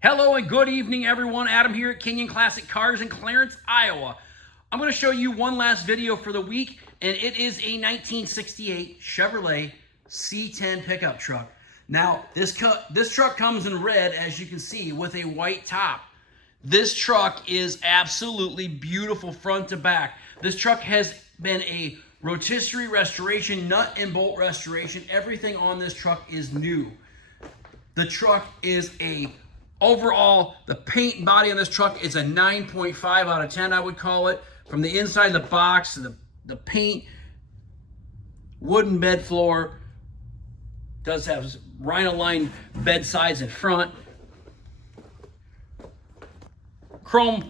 Hello and good evening, everyone. Adam here at Kenyon Classic Cars in Clarence, Iowa. I'm going to show you one last video for the week, and it is a 1968 Chevrolet C10 pickup truck. Now, this truck comes in red, as you can see, with a white top. This truck is absolutely beautiful front to back. This truck has been a rotisserie restoration, nut and bolt restoration. Everything on this truck is new. The truck is overall, the paint and body on this truck is a 9.5 out of 10, I would call it. From the inside of the box, the paint, wooden bed floor, does have rhino-lined bed sides in front.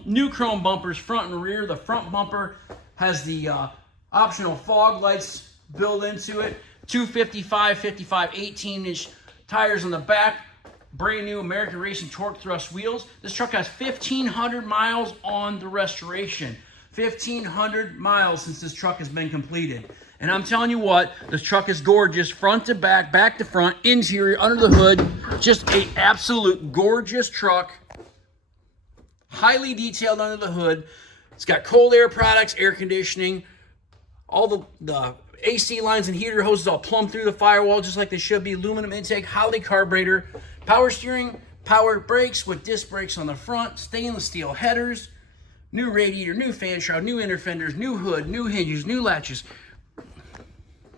New chrome bumpers front and rear. The front bumper has the optional fog lights built into it. 255, 18-inch tires on the back. Brand new American Racing torque thrust wheels. This truck has 1,500 miles on the restoration. 1,500 miles since this truck has been completed. And I'm telling you what, this truck is gorgeous, front to back, back to front, interior, under the hood. Just an absolute gorgeous truck. Highly detailed under the hood. It's got cold air products, air conditioning, all the AC lines and heater hoses all plumbed through the firewall just like they should be. Aluminum intake, Holley carburetor, power steering, power brakes with disc brakes on the front, stainless steel headers, new radiator, new fan shroud, new inner fenders, new hood, new hinges, new latches,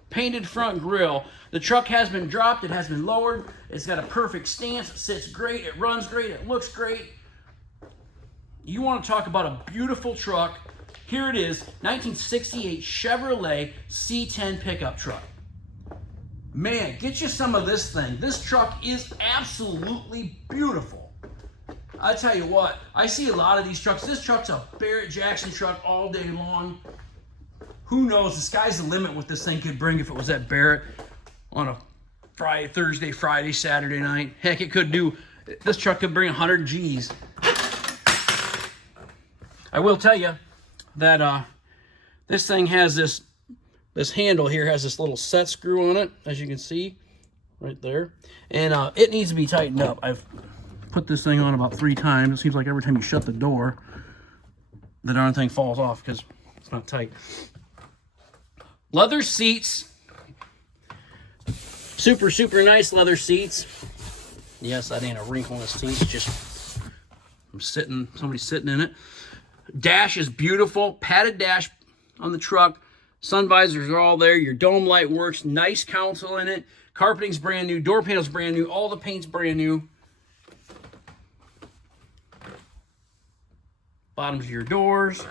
painted front grille. The truck has been dropped, it has been lowered, it's got a perfect stance, it sits great, it runs great, it looks great. You want to talk about a beautiful truck. Here it is, 1968 Chevrolet C10 pickup truck. Man, get you some of this thing. This truck is absolutely beautiful. I tell you what, I see a lot of these trucks. This truck's a Barrett-Jackson truck all day long. Who knows, the sky's the limit what this thing could bring if it was at Barrett on a Thursday, Friday, Saturday night. Heck, it could do, this truck could bring 100 G's. I will tell you that this thing has this handle here has this little set screw on it, as you can see right there, and it needs to be tightened up. I've put this thing on about 3 times. It seems like every time you shut the door, the darn thing falls off because it's not tight. Leather seats, super nice leather seats. Yes, that ain't a wrinkle in the seat, it's just somebody's sitting in it. Dash is beautiful, padded dash on the truck. Sun visors are all there. Your dome light works. Nice console in it. Carpeting's brand new. Door panel's brand new. All the paint's brand new. Bottoms of your doors.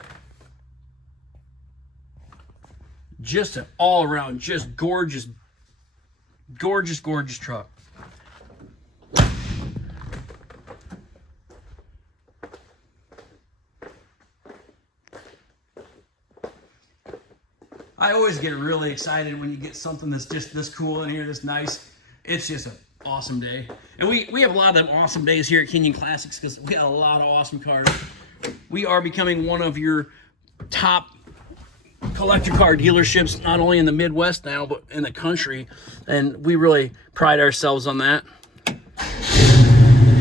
Just an all-around, just gorgeous truck. I always get really excited when you get something that's just this cool in here, this nice. It's just an awesome day. And we have a lot of them awesome days here at Kenyon Classics because we got a lot of awesome cars. We are becoming one of your top collector car dealerships, not only in the Midwest now, but in the country. And we really pride ourselves on that.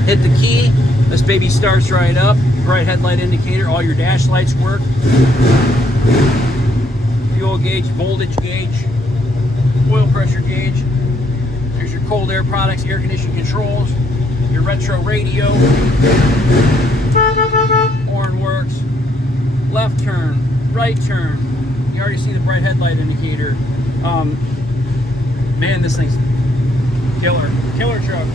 Hit the key, this baby starts right up. Bright headlight indicator, all your dash lights work. Fuel gauge, voltage gauge, oil pressure gauge. There's your cold air products, air conditioning controls, your retro radio. Horn works. Left turn, right turn. You already see the bright headlight indicator. Man, this thing's killer truck.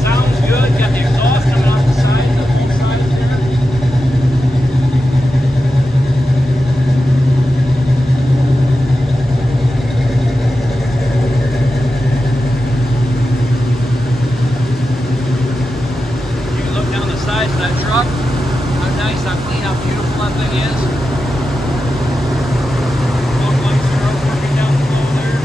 Sounds good. Got the exhaust coming off the side, the whole side there. You can look down the sides of that truck. How nice, how clean, how beautiful that thing is. Fog lights are up, working down below there.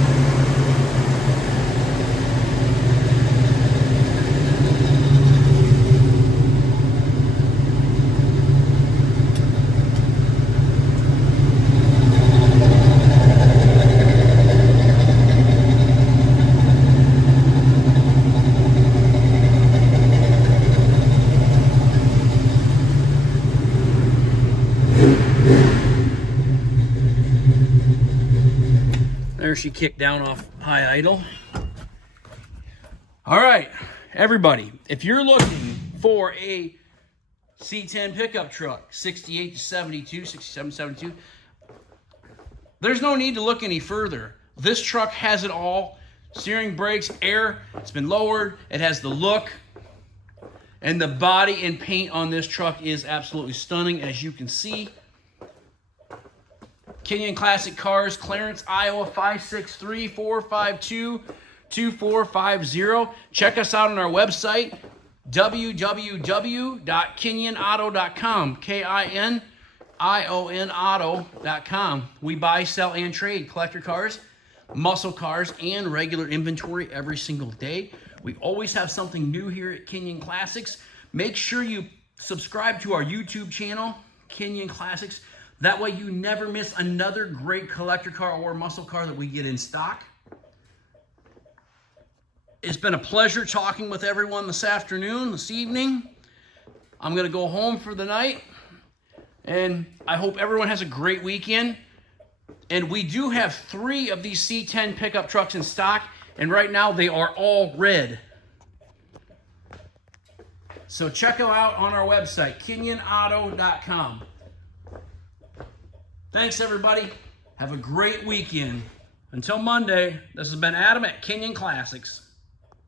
There she kicked down off high idle. All right, everybody, if you're looking for a C10 pickup truck, 68 to 72, 67, 72, there's no need to look any further. This truck has it all. Steering, brakes, air, it's been lowered. It has the look. And the body and paint on this truck is absolutely stunning, as you can see. Kenyon Classic Cars, Clarence, Iowa, 563-452-2450. Check us out on our website, www.kinyonauto.com, K-I-N-I-O-N auto.com. We buy, sell, and trade collector cars, muscle cars, and regular inventory every single day. We always have something new here at Kenyon Classics. Make sure you subscribe to our YouTube channel, Kenyon Classics. That way you never miss another great collector car or muscle car that we get in stock. It's been a pleasure talking with everyone this evening. I'm going to go home for the night, and I hope everyone has a great weekend. And we do have 3 of these C10 pickup trucks in stock, and right now they are all red. So check them out on our website, kinyonauto.com. Thanks, everybody. Have a great weekend. Until Monday, this has been Adam at Kenyon Classics.